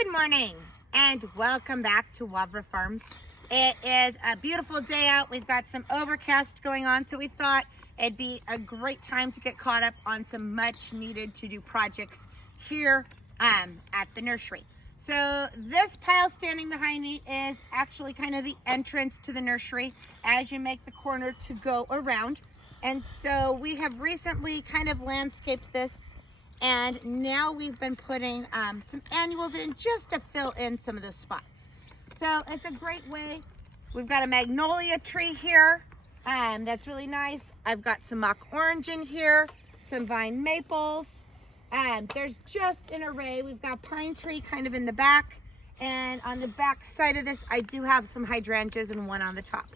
Good morning and welcome back to Wavra Farms. It is a beautiful day out. We've got some overcast going on, so we thought it'd be a great time to get caught up on some much needed to do projects here at the nursery. So this pile standing behind me is actually kind of the entrance to the nursery as you make the corner to go around. And so we have recently kind of landscaped this, and now we've been putting some annuals in just to fill in some of the spots. So it's a great way. We've got a magnolia tree here that's really nice. I've got some mock orange in here, some vine maples. There's just an array. We've got pine tree kind of in the back, and on the back side of this I do have some hydrangeas and one on the top.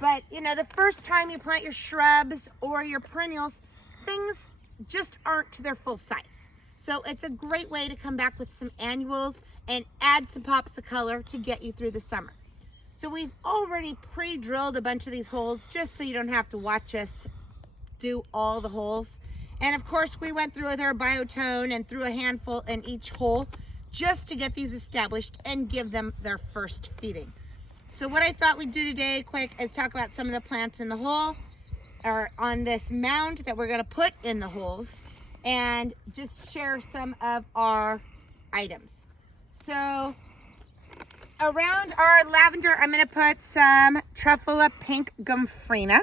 But you know, the first time you plant your shrubs or your perennials, things just aren't to their full size. So it's a great way to come back with some annuals and add some pops of color to get you through the summer. So we've already pre-drilled a bunch of these holes just so you don't have to watch us do all the holes. And of course we went through with our biotone and threw a handful in each hole just to get these established and give them their first feeding. So what I thought we'd do today quick is talk about some of the plants in the hole or on this mound that we're going to put in the holes, and just share some of our items. So around our lavender, I'm going to put some Truffula Pink Gomphrena.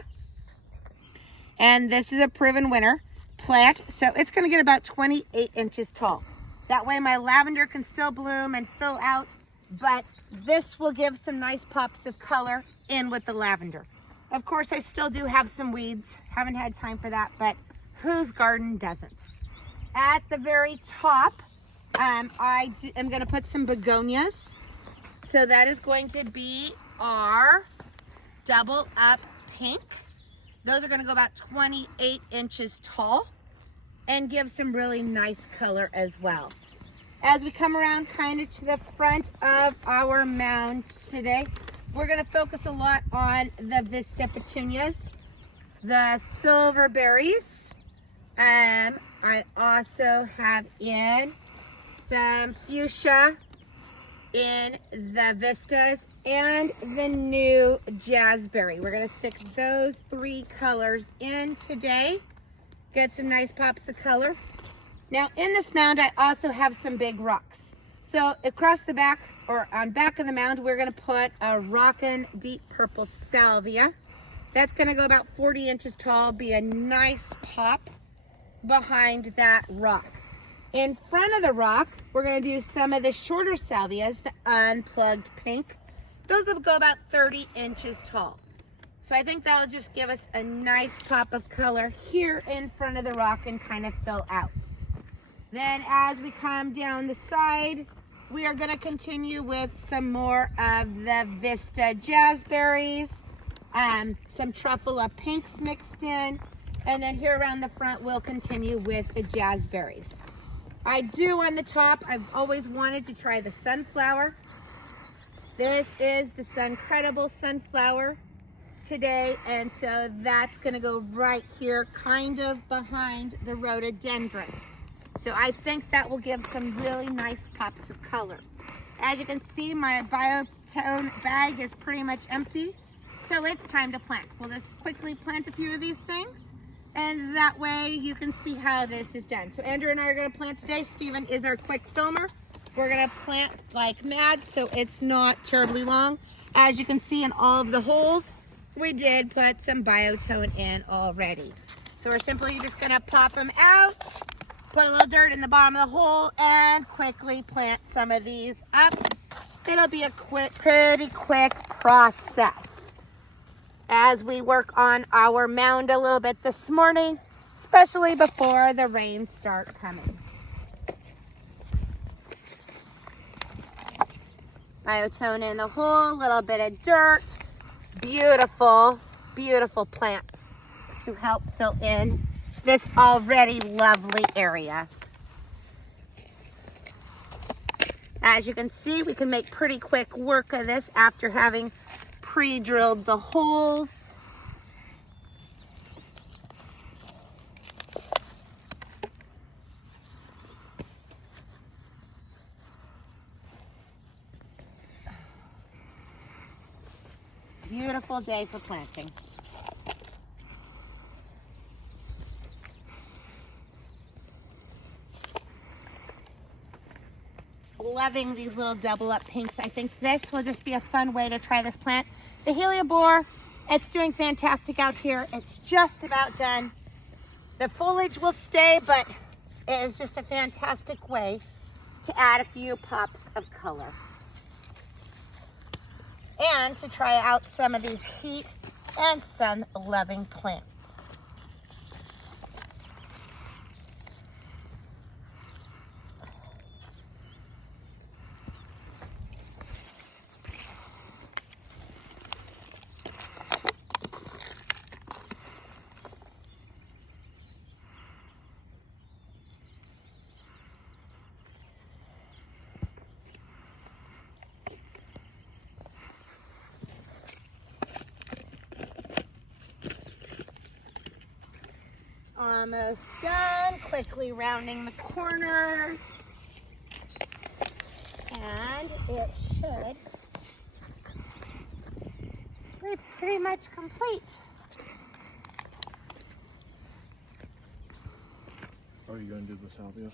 And this is a proven winner plant, so it's going to get about 28 inches tall. That way my lavender can still bloom and fill out, but this will give some nice pops of color in with the lavender. Of course, I still do have some weeds. Haven't had time for that, but whose garden doesn't? At the very top, I'm going to put some begonias. So that is going to be our double up pink. Those are going to go about 28 inches tall and give some really nice color as well. As we come around kind of to the front of our mound today, we're going to focus a lot on the Vista petunias, the silver berries. I also have in some fuchsia in the Vistas and the new jazzberry. We're going to stick those three colors in today. Get some nice pops of color. Now in this mound, I also have some big rocks. So across the back, or on back of the mound, we're going to put a rockin' deep purple salvia. That's going to go about 40 inches tall, be a nice pop behind that rock. In front of the rock, we're going to do some of the shorter salvias, the unplugged pink. Those will go about 30 inches tall. So I think that'll just give us a nice pop of color here in front of the rock and kind of fill out. Then as we come down the side, we are going to continue with some more of the Vista jazzberries, some Truffula pinks mixed in, and then here around the front we'll continue with the jazzberries. I do on the top, I've always wanted to try the sunflower. This is the Suncredible sunflower today, and so that's going to go right here kind of behind the rhododendron. So I think that will give some really nice pops of color. As you can see, my biotone bag is pretty much empty, so it's time to plant. We'll just quickly plant a few of these things, and that way you can see how this is done. So Andrew and I are going to plant today. Steven is our quick filmer. We're going to plant like mad, so it's not terribly long. As you can see in all of the holes, we did put some biotone in already. So we're simply just going to pop them out, put a little dirt in the bottom of the hole, and quickly plant some of these up. It'll be a pretty quick process as we work on our mound a little bit this morning, especially before the rains start coming. Biotone in the hole, a little bit of dirt. Beautiful, beautiful plants to help fill in this already lovely area. As you can see, we can make pretty quick work of this after having pre-drilled the holes. beautiful day for planting. Loving these little double up pinks. I think this will just be a fun way to try this plant. The heliobore, it's doing fantastic out here. It's just about done. The foliage will stay, but it is just a fantastic way to add a few pops of color. And to try out some of these heat and sun loving plants. Almost done. Quickly rounding the corners. And it should be pretty much complete. Are you going to do the salvia?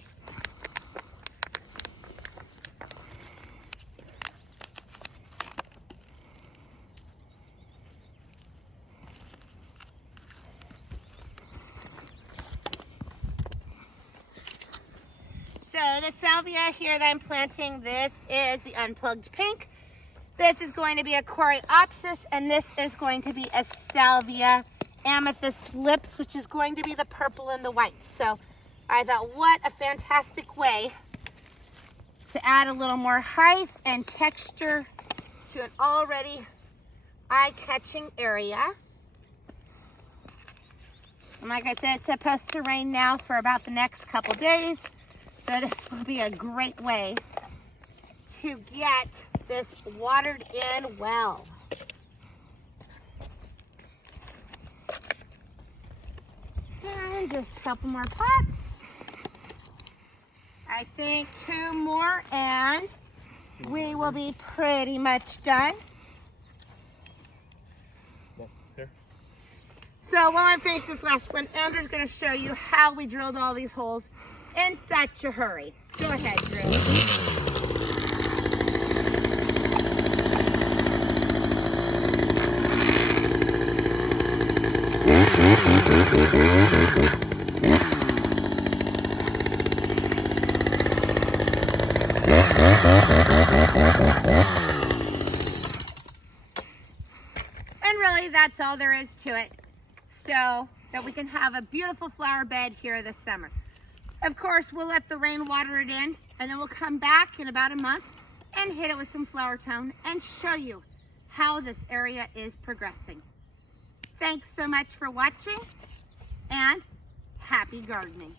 So the salvia here that I'm planting, this is the unplugged pink. This is going to be a coreopsis, and this is going to be a salvia amethyst lips, which is going to be the purple and the white. So I thought, what a fantastic way to add a little more height and texture to an already eye-catching area. And like I said, it's supposed to rain now for about the next couple days. So this will be a great way to get this watered in well. And just a couple more pots. I think 2 more and we will be pretty much done. Here. So while I'm finished this last one, Andrew's going to show you how we drilled all these holes in such a hurry. Go ahead, Drew. And really, that's all there is to it. So that we can have a beautiful flower bed here this summer. Of course, we'll let the rain water it in, and then we'll come back in about a month and hit it with some flower tone and show you how this area is progressing. Thanks so much for watching, and happy gardening.